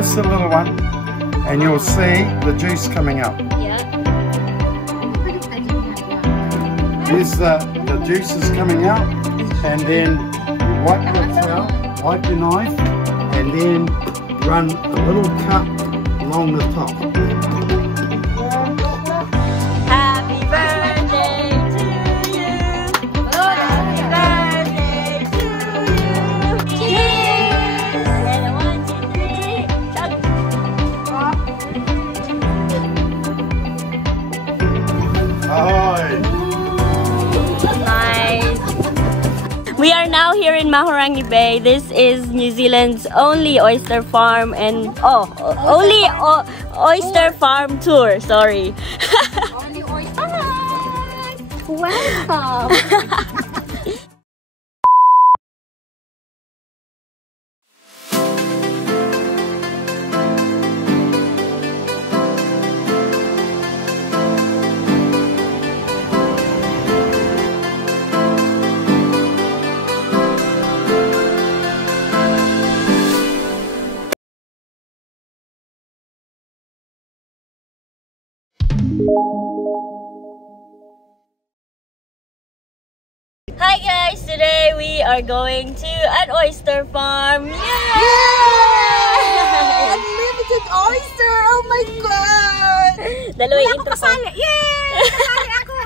just a little one, and you'll see the juice coming up. Yeah. Here's the juices coming out, and then wipe the towel, wipe your knife, and then run a little cut along the top. Happy birthday to you. Happy birthday to you. Cheers. And 1, 2, 3, chug. Ahoy! Nice. We are now here in Mahurangi Bay. This is New Zealand's only oyster farm and only oyster farm tour. Sorry. Only oyster. Welcome. Hi guys, today we are going to an oyster farm. Yay! Unlimited oyster! Oh my God! Dalawa yung intro pa. Yay! Kasali ako!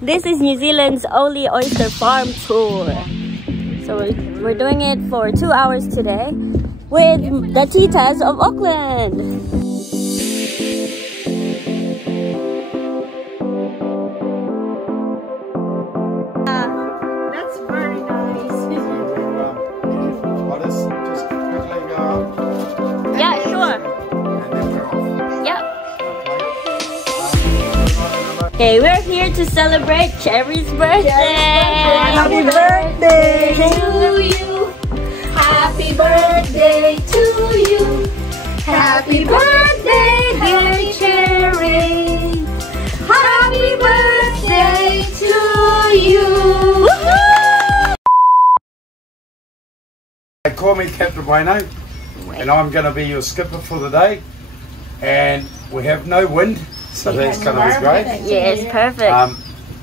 This is New Zealand's only oyster farm tour. So we're doing it for 2 hours today with the Titas of Auckland. That's very nice. Just quickly go up. Yeah, sure. And then we're off. Yep. Okay, we're here to celebrate Cherry's birthday. Happy birthday to you. Happy birthday to you. Happy birthday, dear Cherry. Happy birthday to you. They call me Captain Wayno, and I'm going to be your skipper for the day. And we have no wind, so that's going to be great. Yes, perfect.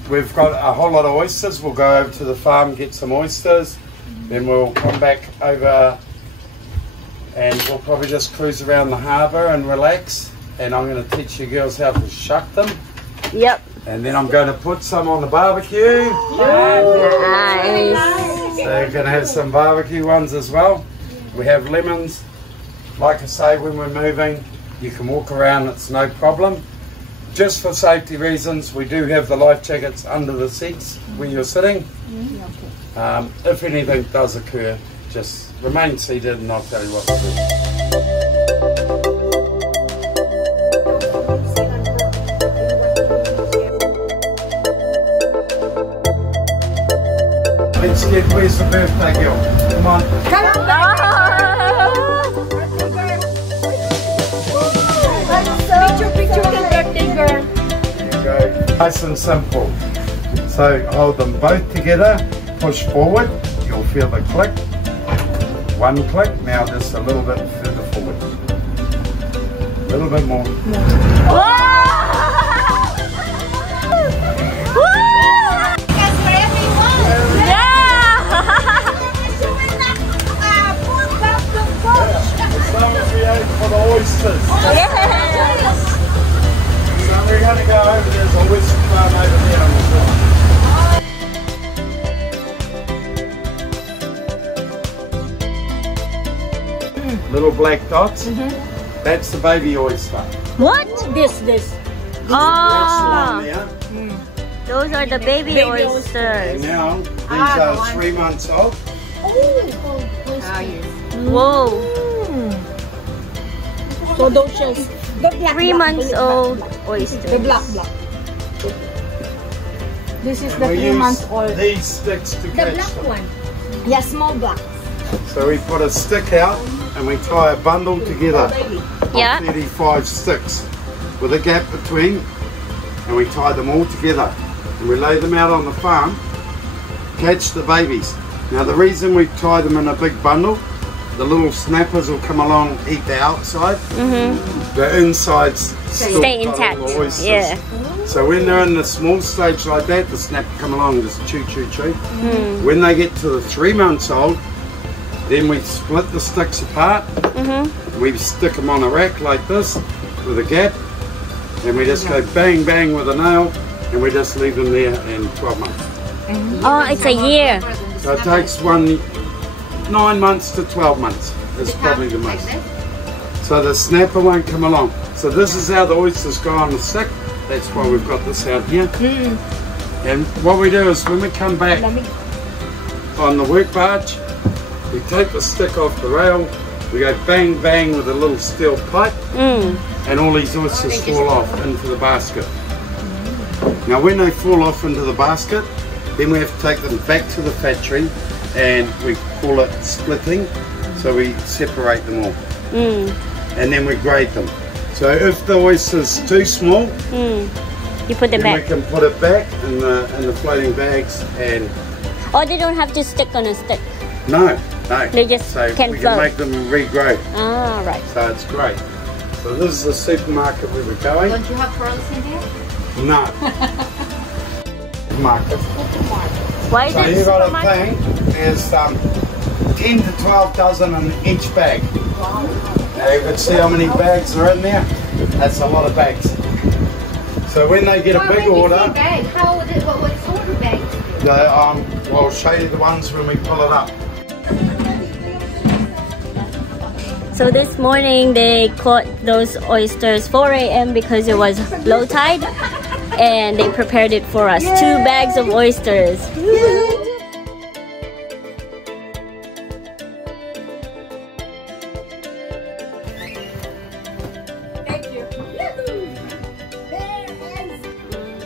We've got a whole lot of oysters. We'll go over to the farm, get some oysters, then we'll come back over and we'll probably just cruise around the harbour and relax. And I'm going to teach you girls how to shuck them. Yep. And then I'm going to put some on the barbecue. Nice. So you're going to have some barbecue ones as well. We have lemons. Like I say, when we're moving, you can walk around, it's no problem. Just for safety reasons, we do have the life jackets under the seats where you're sitting. If anything does occur, just remain seated and I'll tell you what to do. Let's get, where's the birthday girl? Come on. Picture, birthday girl. There you go. Nice and simple. So hold them both together, push forward, you'll feel the click. One click, now just a little bit further forward. A little bit more. For the oysters. Yes. So we're going to go over, there's a oyster farm over there on the side. Little black dots, that's the baby oyster. What? This. That's the Oh, one there. those are the baby oysters. And now, these are 3 months old. Whoa. So those just the black, 3 months old oysters. The black. This is the We 3 months use old. these sticks to catch them. Yeah, small black. So we put a stick out and we tie a bundle together. Yeah. 35 sticks with a gap between, and we tie them all together and we lay them out on the farm, catch the babies. Now the reason we tie them in a big bundle the little snappers will come along, eat the outside. The insides Stay intact. All the oysters. Yeah. So when they're in the small stage like that, the snapper come along, just chew, chew, chew. When they get to the 3 months old, then we split the sticks apart. We stick them on a rack like this with a gap, and we just go bang, bang with a nail, and we just leave them there in 12 months. Oh, it's a year. So it takes 9 months to 12 months is probably the most. So the snapper won't come along. So this is how the oysters go on the stick. That's why we've got this out here. And what we do is when we come back on the work barge, we take the stick off the rail, we go bang bang with a little steel pipe, and all these oysters fall off into the basket. Now when they fall off into the basket, then we have to take them back to the factory, and we call it splitting. So we separate them all, and then we grade them. So if the oyster's too small, you put it back. We can put it back in the floating bags, and Oh, they don't have to stick on a stick. no. They just so can we float. can make them regrow. Ah, right. So it's great. So this is the supermarket where we're going. Don't you have pearls in here? No. Market. Why is So it you got a supermarket? thing. There's 10 to 12 dozen in each bag. Now you can see how many bags are in there. That's a lot of bags. So when they get a big order, What sort of bag? well, I'll show you the ones when we pull it up. So this morning they caught those oysters 4 a.m. because it was low tide, and they prepared it for us. 2 bags of oysters.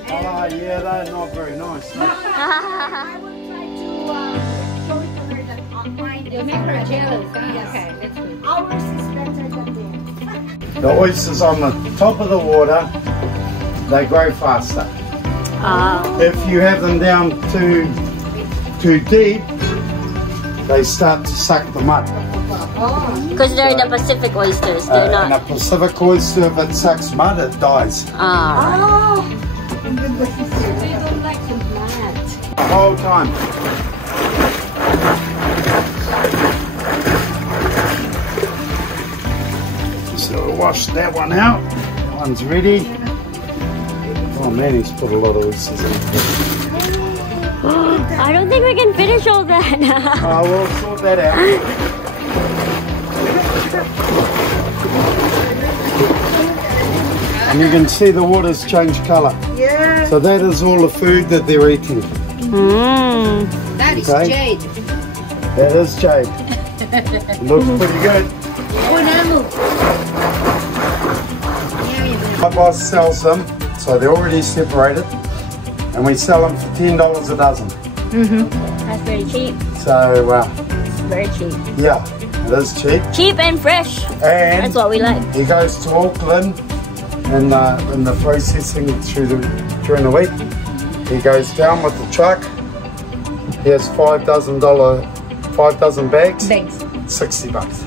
Oh yeah, they're not very nice. I will try to show it to her that mine is make her jealous. Okay, that's good. Ours is better than theirs. The oysters on the top of the water, they grow faster. If you have them down too deep, they start to suck the mud. Because they're the Pacific oysters, they're And a not. Pacific oyster, if it sucks mud, it dies. Ah, They don't like them flat. The whole time. So we'll wash that one out. That one's ready. Oh man, he's put a lot of oysters in. I don't think we can finish all that. Oh, we'll sort that out. And you can see the water's changed colour. Yeah. So that is all the food that they're eating. That is Okay. jade. That is jade. Looks pretty good. My boss sells them, so they're already separated, and we sell them for $10 a dozen. That's very cheap. So, It's very cheap. yeah, it is cheap. Cheap and fresh. And That's what we like. he goes to Auckland in the processing during the week. He goes down with the truck. He has $5 dozen bags. 60 bucks.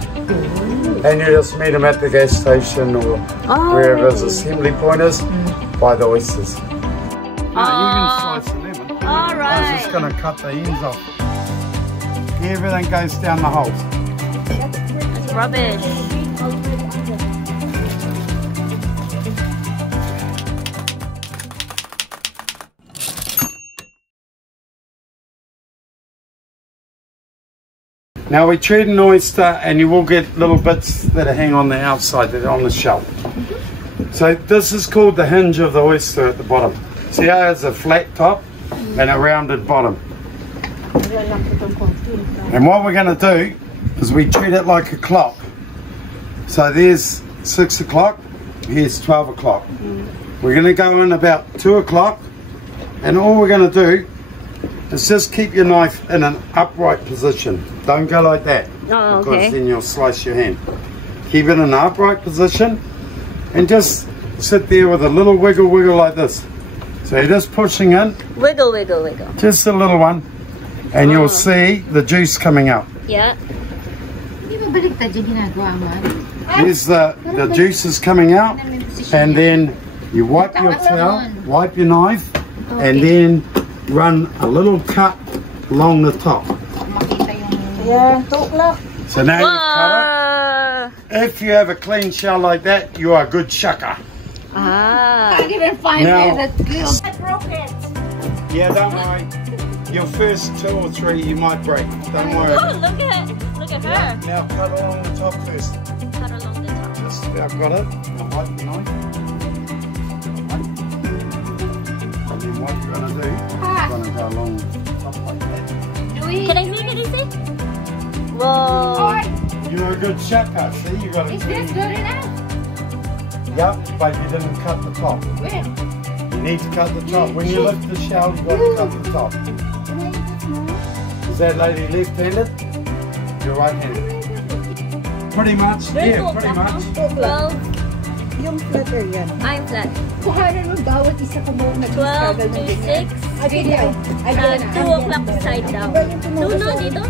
And you just meet him at the gas station or wherever his assembly point is, buy the oysters. You can slice the lemon. I was Alright. just going to cut the ends off. Everything goes down the holes. That's rubbish. Now we treat an oyster and you will get little bits that hang on the outside, that are on the shell. So this is called the hinge of the oyster at the bottom. See how it has a flat top and a rounded bottom. And what we're going to do is we treat it like a clock. So there's 6 o'clock, here's 12 o'clock. We're going to go in about 2 o'clock, and all we're going to do is just keep your knife in an upright position. Don't go like that, Oh, okay. because then you'll slice your hand. Keep it in an upright position and just sit there with a little wiggle like this. So you're just pushing in, Wiggle, wiggle, wiggle. just a little one, and you'll see the juice coming out. Yeah. Here's the juices coming out, and then you wipe your towel, wipe your knife, and then run a little cut along the top. So now you cut it. If you have a clean shell like that, you are a good shucker. Ah. I didn't find Now, it. I broke it. Yeah, don't worry. Your first 2 or 3 you might break. Don't worry. Oh, look at her. Now cut along the top first. Cut along the top. Just about got it. Now wipe the knife. And then what you're going to do, you're going to go along the top like that. Can I see? Whoa. You're a good shucker. See, you got to. Is this good enough? Yep, but you didn't cut the top. Where? You need to cut the top. When you lift the shell, you got to cut the top. Is that lady left-handed? You're right-handed. Pretty much. Yeah, pretty much. Well, Yung flatter yan. I'm flat. Kuhanan mo bawat isa ko mo 12 to 6. Video. 2 o'clock side down. No, dito.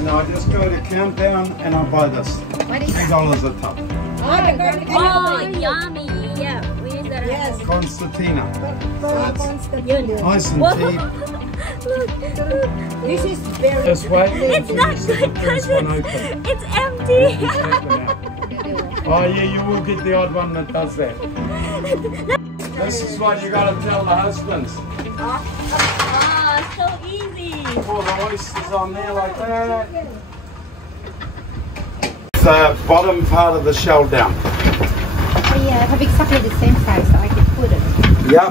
And I just go to countdown and I buy this. $3 a top. Oh, yummy. Yeah, we use that. Yes. Constantina. Yun. Nice and Whoa. cheap. Look. This is very This way. It's not good because This one open. it's empty. Just take them out. Oh yeah, you will get the odd one that does that. This is what you got to tell the husbands. Oh, so easy. Pour the oysters on there like that. The bottom part of the shell down. Yeah, I have exactly the same size, so I can put it. Yep.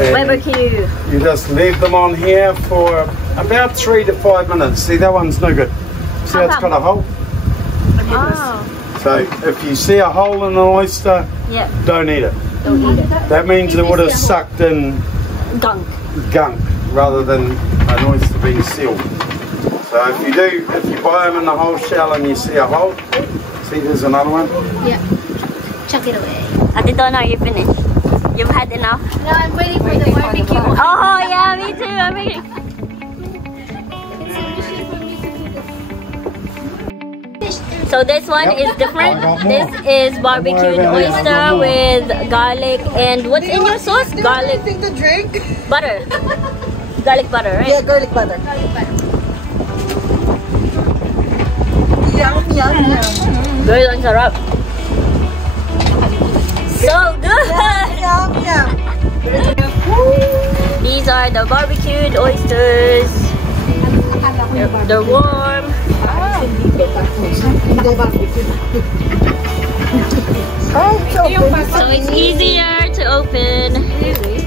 And Barbecue. you just leave them on here for about 3 to 5 minutes. See, that one's no good. See, How it's come? got a hole. Oh, So if you see a hole in an oyster, yeah. don't eat it. Don't eat it. That means it would have sucked in Gunk. gunk rather than an oyster being sealed. So if you buy them in the whole shell and you see a hole, see there's another one. Yeah. Chuck it away. Ate Donna, are you finished? You've had enough? No, I'm waiting for the barbecue. Oh, yeah, me too. I'm making... So this one is different. This is barbecued oyster with garlic and what's in your sauce? Garlic Think the drink? butter. Garlic butter, right? Yeah, garlic butter. Yum, yum, yum. Very ang sarap. So good! Yum, yum. These are the barbecued oysters. They're warm. So it's easier to open.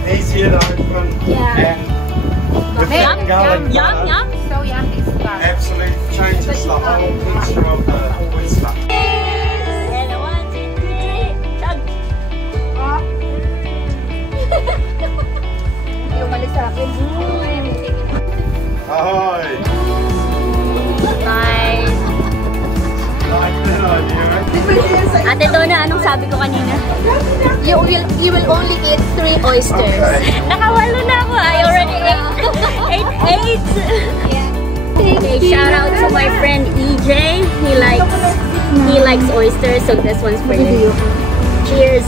Easier to open. Yeah. And with that garlic Yum, butter, yum. So yummy. absolutely changes the whole texture of the oyster. And 1, 2, 3, chug. Ahoy! Nice. Like that idea, right? Ate Donna, anong sabi ko kanina? You will only eat 3 oysters. Okay. Nakawalo na ako. I already ate 8. Okay, shout out to my friend EJ. He likes oysters, so this one's for you. Cheers.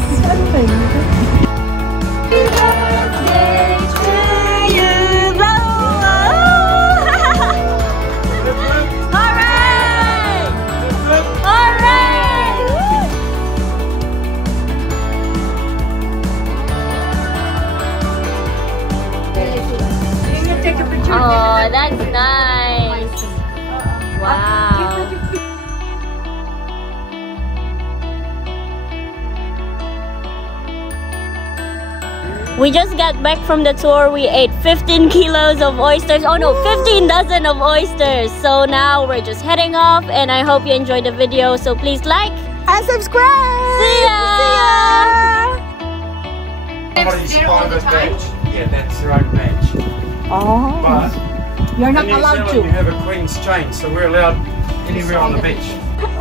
Oh, that's nice. Wow. We just got back from the tour. We ate 15 kilos of oysters. Oh no, 15 dozen of oysters. So now we're just heading off, and I hope you enjoyed the video. So please like And subscribe! See ya! Somebody's private badge. Yeah, that's their own badge. Oh. But You're not in New allowed Zealand, to. you have a Queen's chain, so we're allowed anywhere on the beach.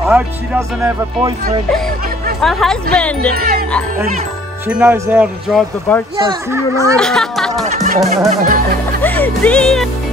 I hope she doesn't have a boyfriend A husband. and she knows how to drive the boat, so see you later. See ya.